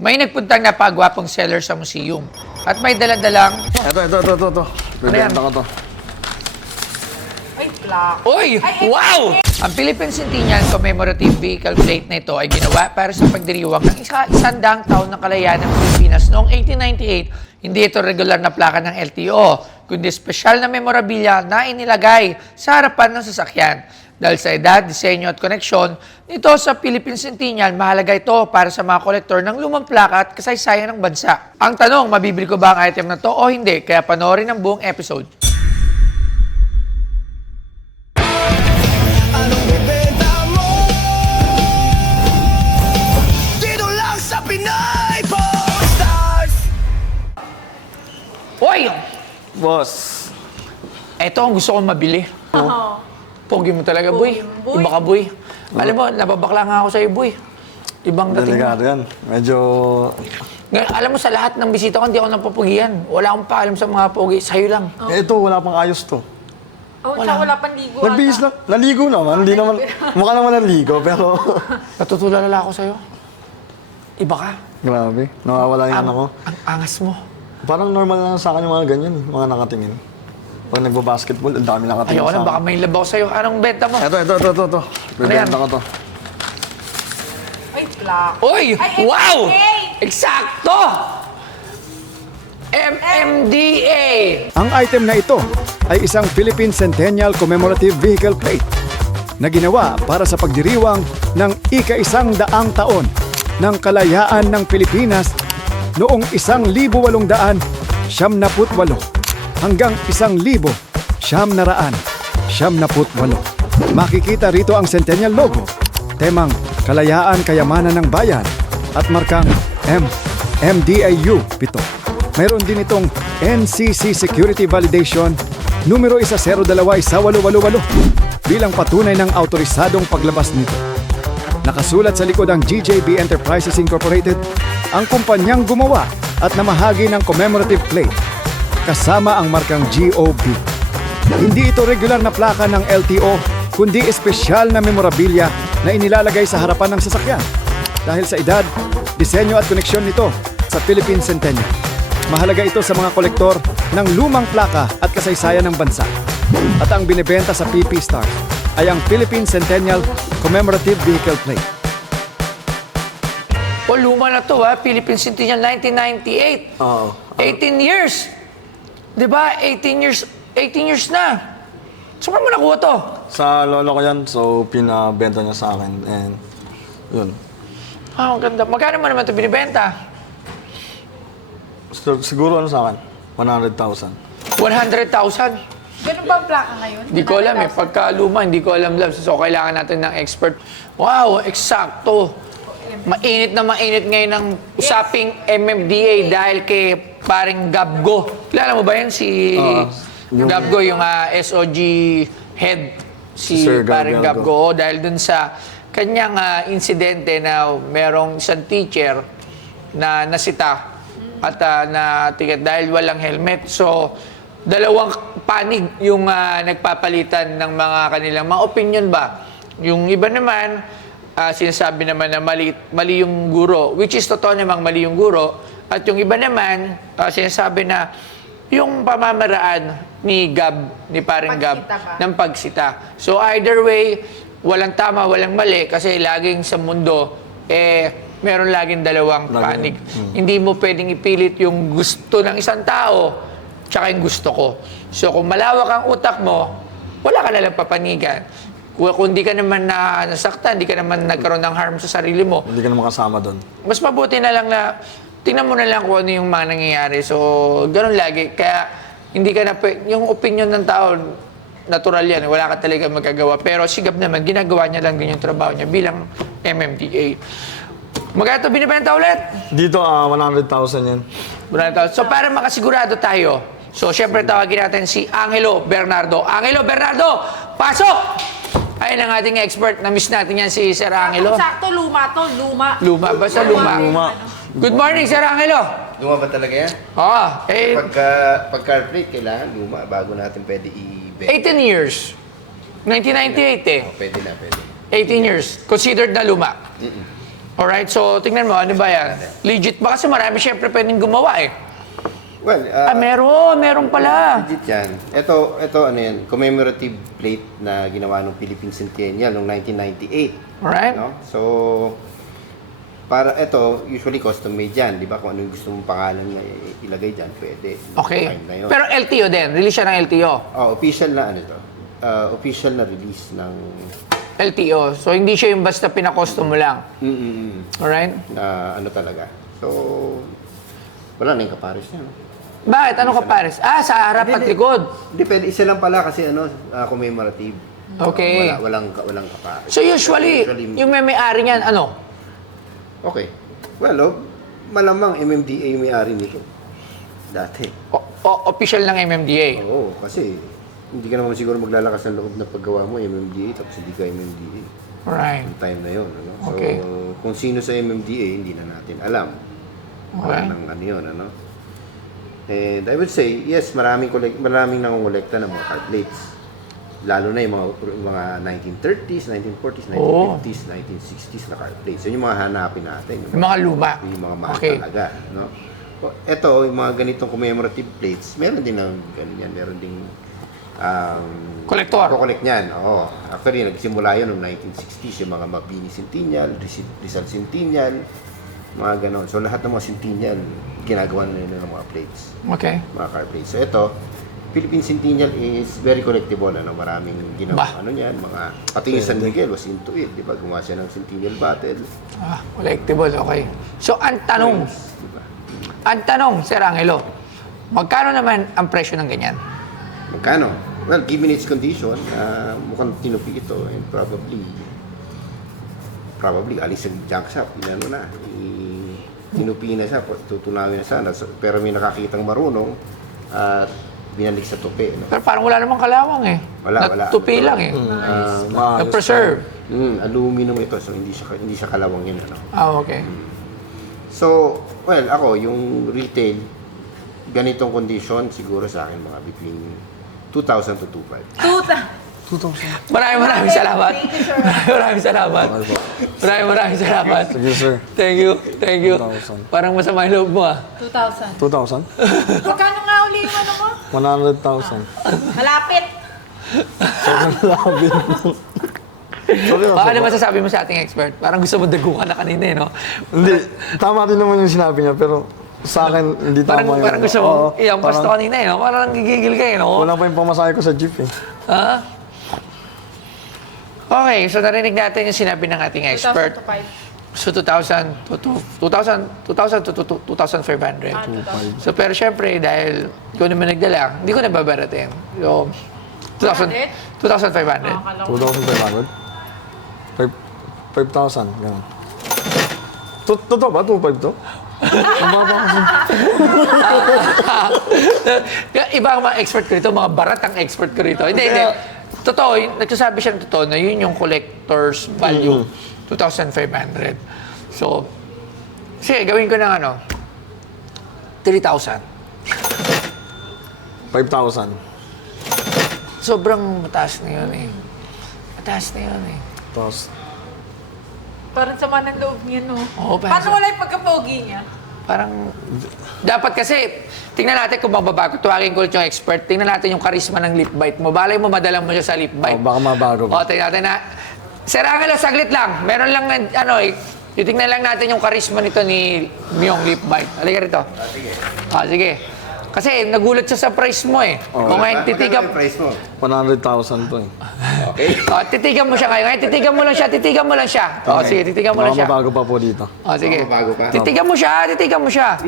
May nagpuntang napagwapong seller sa museum at may daladalang... Ito. Bibenta ko to. Ay, black. Uy! Wow! Ang Philippine Centennial Commemorative Vehicle Plate na ito ay ginawa para sa pagdiriwang ng isandang taon ng kalayaan ng Pilipinas noong 1898. Hindi ito regular na plaka ng LTO, kundi espesyal na memorabilia na inilagay sa harapan ng sasakyan. Dahil sa edad, disenyo at koneksyon nito sa Philippine Centennial, mahalaga ito para sa mga kolektor ng lumang plaka at kasaysayan ng bansa. Ang tanong, mabibili ko ba ang item na to o hindi? Kaya panoorin ang buong episode. Anong bibenta mo? Dito lang sa Pinay Pawn Stars! Uy! Boss. Ito ang gusto kong mabili. Pogi mo talaga, boy. Boy. Iba ka, boy. Alam mo, nababakla nga ako sa'yo, boy. Ibang dating mo. Delikado yan. Medyo... Ngayon, alam mo, sa lahat ng bisita ko, hindi ako napapugian. Wala akong paalam sa mga pogi. Sa'yo lang. Ito, wala pang ayos to. Oh, wala pang ligo Nagbihis ata. lang. Naligo naman. Hindi naman... Mukha naman naligo, pero... Natutulala ako sa'yo. Iba ka. Grabe. Nawawala yung ano ko. Ang angas mo. Parang normal lang sa akin yung mga ganyan, mga nakatingin. Pag nagbabasketball, ang dami nakatingin Ayoko sa na, baka akin. may labaw sa'yo. Anong benta mo? Ito. Bibenta ko to. Ay, black. Uy! Ay, Wow! MMDA! Eksakto! MMDA! Ang item na ito ay isang Philippine Centennial Commemorative Vehicle Plate na ginawa para sa pagdiriwang ng ika-100 taon ng kalayaan ng Pilipinas noong 1878 hanggang 1978. Makikita rito ang Centennial logo, temang Kalayaan, Kayamanan ng Bayan at markang MDAU 7. Mayroon din itong NCC Security Validation numero 1021888 bilang patunay ng autorisadong paglabas nito. Nakasulat sa likod ang GJB Enterprises Incorporated, ang kumpanyang gumawa at namahagi ng commemorative plate kasama ang markang GOB. Hindi ito regular na plaka ng LTO, kundi espesyal na memorabilia na inilalagay sa harapan ng sasakyan dahil sa edad, disenyo at koneksyon nito sa Philippine Centennial. Mahalaga ito sa mga kolektor ng lumang plaka at kasaysayan ng bansa. At ang binibenta sa PP Stars ay ang Philippine Centennial Commemorative Vehicle Plate. O, luma na to, ha? Philippine Centennial 1998. Oo. 18 years. Di ba? 18 years na. Saan mo nakuha to? Sa lolo ko yan, so pinabenta niya sa akin. And yun. Ah, ang ganda. Magkano mo naman ito binibenta? Siguro ano sa akin? 100,000. 100,000. Ganun ba ang plaka ngayon? Hindi ko alam eh. Pagka luma, hindi ko alam. So, kailangan natin ng expert. Wow, eksakto. Mainit na mainit ngayon ang usaping MMDA dahil kay paring Gabgo. Kilala mo ba yan? Si Gabgo, yung SOG head. Si Sir paring Gabgo. Gabgo. Dahil dun sa kanyang insidente na merong isang teacher na nasita at na ticket dahil walang helmet. So, dalawang panig yung nagpapalitan ng mga kanilang mga opinion ba. Yung iba naman, sinasabi naman na mali yung guro, which is totoo namang mali yung guro. At yung iba naman, sinasabi na yung pamamaraan ni paring Gab, Pagsita ba? ng pagsita. So either way, walang tama, walang mali, kasi laging sa mundo, meron laging dalawang panig. Hindi mo pwedeng ipilit yung gusto ng isang tao, tsaka yung gusto ko. So kung malawak ang utak mo, wala ka nalang papanigan. Kung di ka naman nasaktan, di ka naman nagkaroon ng harm sa sarili mo, Hindi ka na makasama doon. mas mabuti na lang na tingnan mo na lang kung ano yung mga nangyayari. So, ganun lagi. Kaya, hindi ka na, yung opinion ng tao, natural yan. Wala ka talaga magagawa. Pero si Gab naman, ginagawa niya lang din yung trabaho niya bilang MMDA. Magkano ito binibenta ulit? Dito, 100,000 yan. So, para makasigurado tayo, so, syempre tawagin natin si Angelo Bernardo. Angelo Bernardo, pasok! Ayun ang ating expert. Na-miss natin yan si Sir Angelo. Sakto, luma to. Luma. Luma, basta luma. Good morning, Sir Angelo. Luma ba talaga yan? Oo. Pagka break, kailangan luma bago natin pwede i-bet. 18 years. 1998 eh. Pwede na, pwede. 18 years. Considered na luma. Alright, so tingnan mo, ano ba yan? Legit ba? Kasi marami syempre pwedeng gumawa eh. Well, Meron pala. legit yan. Ito ano yan, commemorative plate na ginawa ng Philippine Centennial noong 1998. Alright. No? So, para ito, usually custom made yan. Di ba? Kung ano yung gusto mong pangalan na ilagay dyan, pwede. Okay. Time na yun. Pero LTO din, release siya ng LTO. Official na ano to. Official na release ng LTO. So hindi siya yung basta pinakostom mo lang. Alright? na ano talaga. So, wala na yung kapares niya. No? Bakit? Ano ka pares? Sa harap at likod. Hindi, pwede isa lang pala kasi commemorative. Okay. Walang kapares. So usually, yung may-ari niyan, ano? Okay. Well, malamang MMDA yung may-ari nito. Dati. Official ng MMDA. Oo, kasi hindi ka naman siguro maglalakas ng loob na paggawa mo MMDA tapos hindi ka MMDA. Right. Yung time na yun. Ano? So, Okay. kung sino sa MMDA, hindi na natin alam. Okay. Ng ano yun, ano? And I would say, yes, maraming nangongolekta ng mga card plates. Lalo na yung mga 1930s, 1940s, 1950s, 1960s na card plates. Yun yung mga hanapin natin. Yung mga luma. Yung mga mahal Okay. talaga. No? Ito, yung mga ganitong commemorative plates, meron din ng ganyan. Meron din Kolektor. collect niyan. Oo. Actually, nagsimula yun noong 1960s. Yung mga Mabini Centennial, Rizal Centennial, mga ganon. So, lahat ng mga Centennial, ginagawa na yun ng mga plates. Okay. Mga card plates. So, ito, Philippine Centennial is very collectible. Maraming ginawa. Bah. Ano yan? Pati yung San Miguel was into it. Di ba? Gumawa siya ng Centennial Battle. Collectible, okay. So, ang tanong, Diba? Sir Angelo, magkano naman ang presyo ng ganyan? Magkano? Well, given its condition, mukhang tinupi ito and probably alis sa junk shop, inano na, tinupi na siya, tutunawin na sana. So, pero may nakakitang marunong at binalik sa tupi. No? Pero parang wala namang kalawang eh. Wala. Natupi lang eh. Na-preserve. Aluminum ito, so hindi siya kalawang yun. Ano? Okay. So, well, ako, yung retail, ganitong condition, siguro sa akin mga between 2,000 to 2,500. Maraming salamat. Thank you, sir. Maraming salamat. Maraming salamat. Sige, sir. Thank you. 2,000. Parang masama yung loob mo 2,000. 2,000? Magkano nga uli yung ano mo? 100,000. Malapit. Sorry, Baka sir. naman sasabi mo sa ating expert. Parang gusto mo dagukan na kanina eh, no? Hindi, tama din naman yung sinabi niya, pero sa akin, hindi tama yun. Parang gusto mo Oo, i-ampas to parang kanina eh, no? Parang gigigil ka eh, no? Wala pa yung pamasahe ko sa jeep eh. Ha? Okay, so narinig natin yung sinabi ng ating 2,000 expert. to 5. So 2,000 to 2,500. 2,000. So pero syempre dahil ikaw naman nagdala, hindi ko nababaratin. So 2,500. Akala ko. 2,500? 5,000, gano'n. Totoo ba? 2,500 to? Ang baba kasi. Iba ang mga expert ko rito, mga barat ang expert ko rito. Hindi. Totoo, nagsasabi siya ng totoo na yun yung collector's value. 2,500. So, sige, gawin ko ng 3,000. 5,000. Sobrang mataas na yun eh. Mataas na yun eh. Tapos, Parang sama ng loob niya, no? Oo, parang Paano wala yung pagkapogi niya? Parang, dapat kasi, tingnan natin kung magbabago. Tuwagin ko ulit yung expert. Tingnan natin yung charisma ng lip bite mo. Balay mo, madala mo siya sa lip bite. baka mabago O, tingnan natin na. Sir Angelo, saglit lang. Meron lang, titingnan lang natin yung charisma nito ni Myong lip bite. Halika rito. Sige. Sige. Kasi nagulat siya sa price mo eh. Kung ngayon titigan, Magkano yung price mo? 100,000 to eh. Okay. titigan mo siya ngayon. Ngayon titigan mo lang siya. O, sige, titigan mo lang Baka siya. mabago pa po dito. O, sige. Baka mabago pa. Titigan mo siya.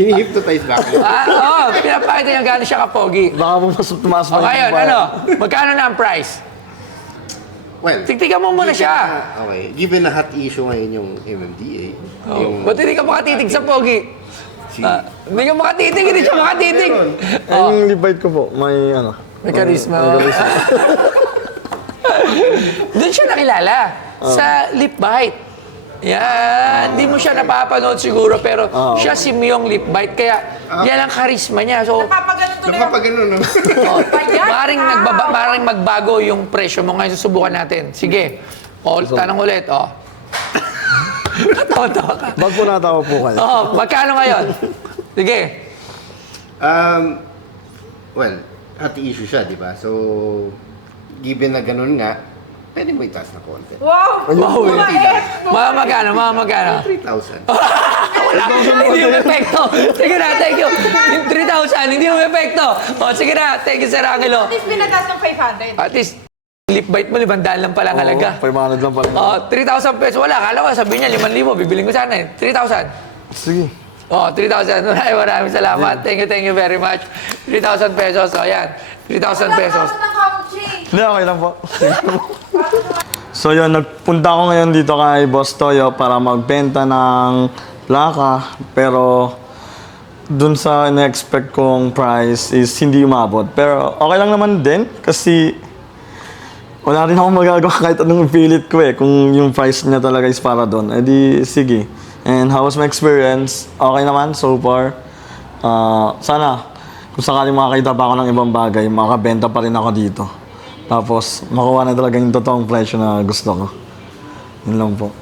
Hini-hypnotize ba ako? Pinapakita niya gano'n siya kapogi. Baka po mas tumaas O pa ngayon, bayan. magkano na ang price? Well, Tigtigan mo muna given siya. Okay. Given na hot issue ngayon yung MMDA, Ba't hindi ka makatitig sa pogi? Hindi ka makatitig, hindi siya makatitig. Yung lip bite ko po, may May charisma. Doon siya nakilala. Sa lip bite. Yan. Hindi mo siya napapanood siguro, pero siya si Myong lip bite. Kaya yan ang charisma niya. So, Napapagano tuloy. Napapagano, no? Ayan. maaaring magbago yung presyo mo. Ngayon susubukan natin. Sige. O, tanong ulit, o. Tawa-tawa ka. Ba't po natawa po kayo? Oo, magkano ngayon? Sige. Well, hati issue siya, di ba? So, given na ganun nga, pwede mo itaas na konti. Wow! Wow, eh. Mabait! Mga magkano? 3,000. Wala, hindi yung epekto. Sige na, thank you. Yung 3,000, hindi yung epekto. O, sige na, thank you, Sir Angelo. At least pinatas ng 500. At least, lip bite mo, 500 lang pala ang halaga. 500 lang pala. Oh, 3,000 pesos. Wala, kala ko sabihin niya 5,000. Bibiling ko sana eh. 3,000. Sige. Oh, 3,000. Maraming salamat. Thank you very much. 3,000 pesos. O, yan. 3,000 pesos. Hindi, okay lang po. So yun, nagpunta ako ngayon dito kay Boss Toyo para magbenta ng plaka. Pero dun sa in-expect kong price is hindi umabot. Pero okay lang naman din kasi wala rin akong magagawa kahit anong pilit ko eh. Kung yung price niya talaga is para doon, edi sige. And how was my experience? Okay naman so far. Sana kung sakaling makakita pa ako ng ibang bagay, makabenta pa rin ako dito. Tapos makuha na talaga yung totoong presyo na gusto ko. Yun lang po.